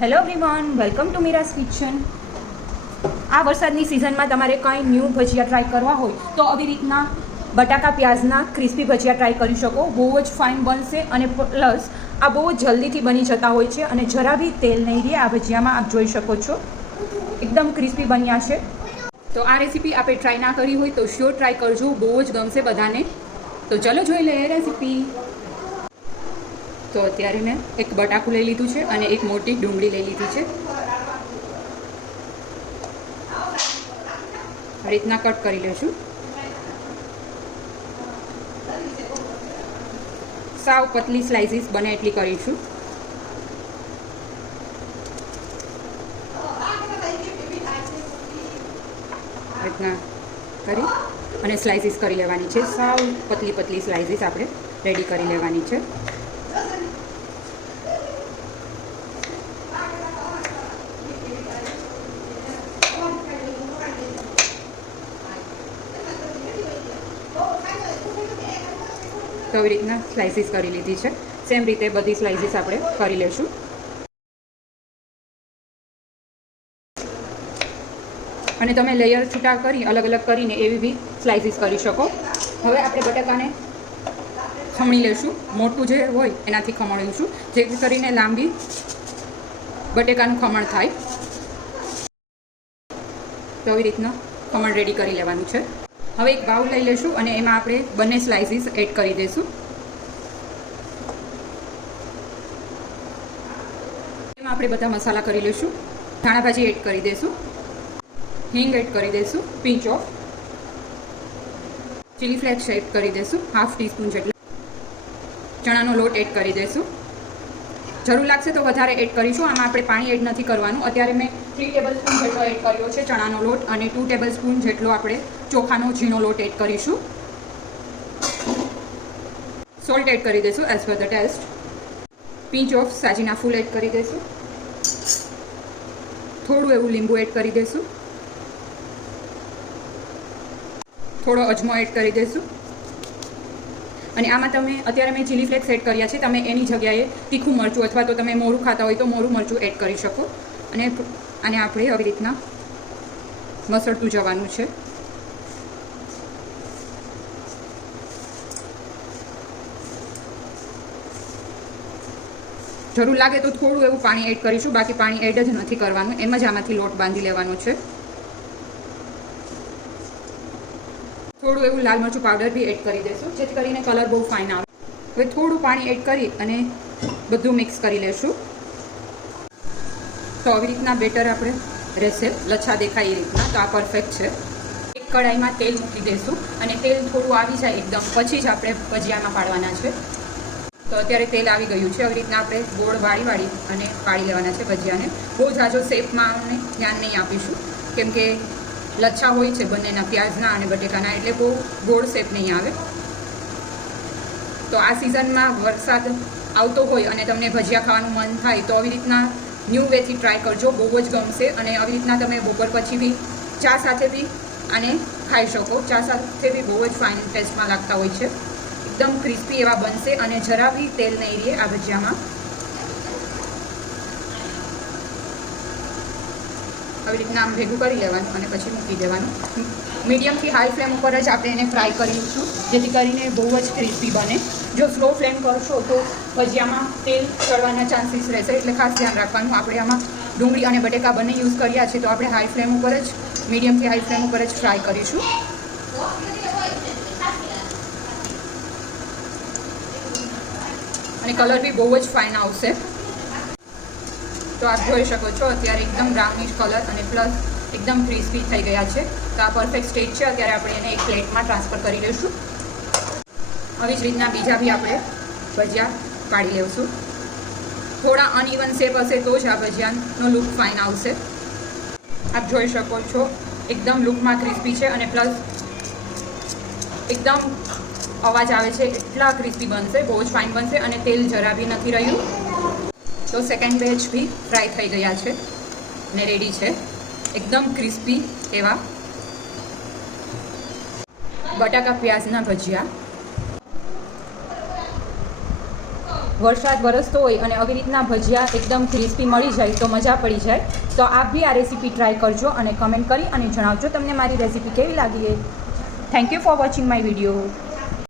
Hello everyone, welcome to Mira's kitchen. આ વરસાદની સિઝનમાં તમારે કંઈ ન્યૂ ભજીયા ટ્રાય કરવા હોય તો આવી રીતના બટાકા પ્યાઝના ક્રિસ્પી ભજીયા ટ્રાય કરી શકો. બહુ જ ફાઇન બનશે અને પ્લસ આ બહુ જ જલ્દીથી બની જતા હોય છે અને જરા બી તેલ નહીં રહે આ ભજીયામાં. આપ જોઈ શકો છો એકદમ ક્રિસ્પી બન્યા છે. તો આ રેસીપી આપણે ટ્રાય ના કરી હોય તો શ્યોર ટ્રાય કરજો, બહુ જ ગમશે બધાને. તો ચલો જોઈ લઈએ રેસીપી. તો અત્યારે મેં એક બટાકું લઈ લીધું છે અને એક મોટી ડુંગળી લઈ લીધી છે. આ રીતના કટ કરી લઈશું. સાવ પતલી સ્લાઇસીસ બને એટલી કરીશું. રીતના કરી અને સ્લાઇસીસ કરી લેવાની છે. સાવ પતલી પતલી સ્લાઇસીસ આપણે રેડી કરી લેવાની છે. તો આવી રીતના સ્લાઇસીસ કરી લીધી છે. સેમ રીતે બધી સ્લાઇસીસ આપણે કરી લઈશું. અને તમે લેયર છૂટા કરી અલગ અલગ કરીને એવી બી સ્લાઇસીસ કરી શકો. હવે આપણે બટાકાને ખમણી લઈશું. મોટું જે હોય એનાથી ખમણીશું, જેથી કરીને લાંબી બટેકાનું ખમણ થાય. તો આવી રીતના ખમણ રેડી કરી લેવાનું છે. હવે એક બાઉલ લઈ લઈશું અને એમાં આપણે બંને સ્લાઇસીસ એડ કરી દઈશું. એમાં આપણે બધા મસાલા કરી લઈશું. ધાણા ભાજી એડ કરી દઈશું, હિંગ એડ કરી દઈશું, pinch of chilli flakes add કરી દઈશું, હાફ ટીસ્પૂન જેટલો. ચણાનો લોટ એડ કરી દઈશું. જરૂર લાગશે તો વધારે એડ કરીશું. આમાં આપણે પાણી એડ નથી કરવાનું. અત્યારે મેં 3 ટેબલસ્પૂન જેટલો એડ કર્યો છે ચણાનો લોટ અને 2 ટેબલસ્પૂન જેટલો આપણે ચોખાનો ઝીણો લોટ એડ કરીશું. સોલ્ટ એડ કરી દઈશું as per the taste. Pinch of સાજીના ફૂલ એડ કરી દઈશું. થોડું એવું લીંબુ એડ કરી દઈશું. થોડો અજમો એડ કરી દઈશું. અને આમાં તમે અત્યારે મેં ચીલી ફ્લેક્સ એડ કર્યા છે. તમે એની જગ્યાએ તીખું મરચું અથવા તો તમે મોરું ખાતા હોય તો મોરું મરચું એડ કરી શકો. અને આપણે આવી રીતના મસળતું જવાનું છે. જરૂર લાગે તો થોડું એવું પાણી એડ કરીશું, બાકી પાણી એડ જ નથી કરવાનું. એમ જ આમાંથી લોટ બાંધી લેવાનો છે. થોડું એવું લાલ મરચું પાવડર બી એડ કરી દઈશું, જેથી કરીને કલર બહુ ફાઇન આવે. હવે થોડું પાણી એડ કરી અને બધું મિક્સ કરી લઈશું. તો આવી રીતના બેટર આપણે રહેશે, લચ્છા દેખાય એ રીતના. તો આ પરફેક્ટ છે. એક કઢાઈમાં તેલ મૂકી દઈશું અને તેલ થોડું આવી જાય એકદમ પછી જ આપણે ભજીયામાં પાડવાના છે. તો અત્યારે તેલ આવી ગયું છે. આવી રીતના આપણે ગોળ વાળી અને પાડી લેવાના છે ભજીયાને. બહુ જાજો શેપમાં ધ્યાન નહીં આપીશું, કેમ કે લચ્છા હોય છે બંનેના, પ્યાઝના અને બટેકાના, એટલે બહુ ગોળ શેપ નહીં આવે. તો આ સિઝનમાં વરસાદ આવતો હોય અને તમને ભજીયા ખાવાનું મન થાય તો આવી રીતના ન્યૂ વેથી ટ્રાય કરજો, બહુ જ ગમશે. અને આવી રીતના તમે બપોર પછી બી ચા સાથે બી આને ખાઈ શકો. ચા સાથે બી બહુ જ ફાઇન ટેસ્ટમાં લાગતા હોય છે. એકદમ ક્રિસ્પી એવા બનશે અને જરા બી તેલ નહીં રહે આ ભજીયામાં. આવી રીતના આમ ભેગું કરી લેવાનું અને પછી મૂકી દેવાનું. મીડિયમથી હાઈ ફ્લેમ ઉપર જ આપણે એને ફ્રાય કરીશું, જેથી કરીને બહુ જ ક્રિસ્પી બને. જો સ્લો ફ્લેમ કરશો તો ભજીયામાં તેલ ચડવાના ચાન્સીસ રહેશે, એટલે ખાસ ધ્યાન રાખવાનું. આપણે આમાં ડુંગળી અને બટેકા બંને યુઝ કર્યા છે, તો આપણે હાઈ ફ્લેમ ઉપર જ, મીડિયમથી હાઈ ફ્લેમ ઉપર જ ફ્રાય કરીશું. અને કલર બી બહુ જ ફાઇન આવશે. તો આપ જોઈ શકો છો અત્યારે એકદમ બ્રાઉનિશ કલર અને પ્લસ એકદમ ક્રિસ્પી થઈ ગયા છે. તો આ પરફેક્ટ સ્ટેજ છે. અત્યારે આપણે એને એક પ્લેટમાં ટ્રાન્સફર કરી લઈશું. આવી જ રીતના બીજા બી આપણે ભજીયા પાડી લઈશું. થોડા અનઇવન શેપ હશે તો જ આ ભજીયાનો લુક ફાઇન આવશે. આપ જોઈ શકો છો એકદમ લુકમાં ક્રિસ્પી છે અને પ્લસ એકદમ અવાજ આવે છે એટલા ક્રિસ્પી બનશે, બહુ જ ફાઇન બનશે. અને તેલ જરા બી નથી રહ્યું. તો સેકન્ડ બેચ બી ફ્રાય થઈ ગયા છે ને રેડી છે. એકદમ ક્રિસ્પી એવા બટાકા પ્યાઝના ભજીયા. વરસાદ વરસતો હોય અને આવી રીતના ભજીયા એકદમ ક્રિસ્પી મળી જાય તો મજા પડી જાય. તો આપ બી આ રેસીપી ટ્રાય કરજો અને કમેન્ટ કરી અને જણાવજો તમને મારી રેસીપી કેવી લાગી. Thank you for watching my video.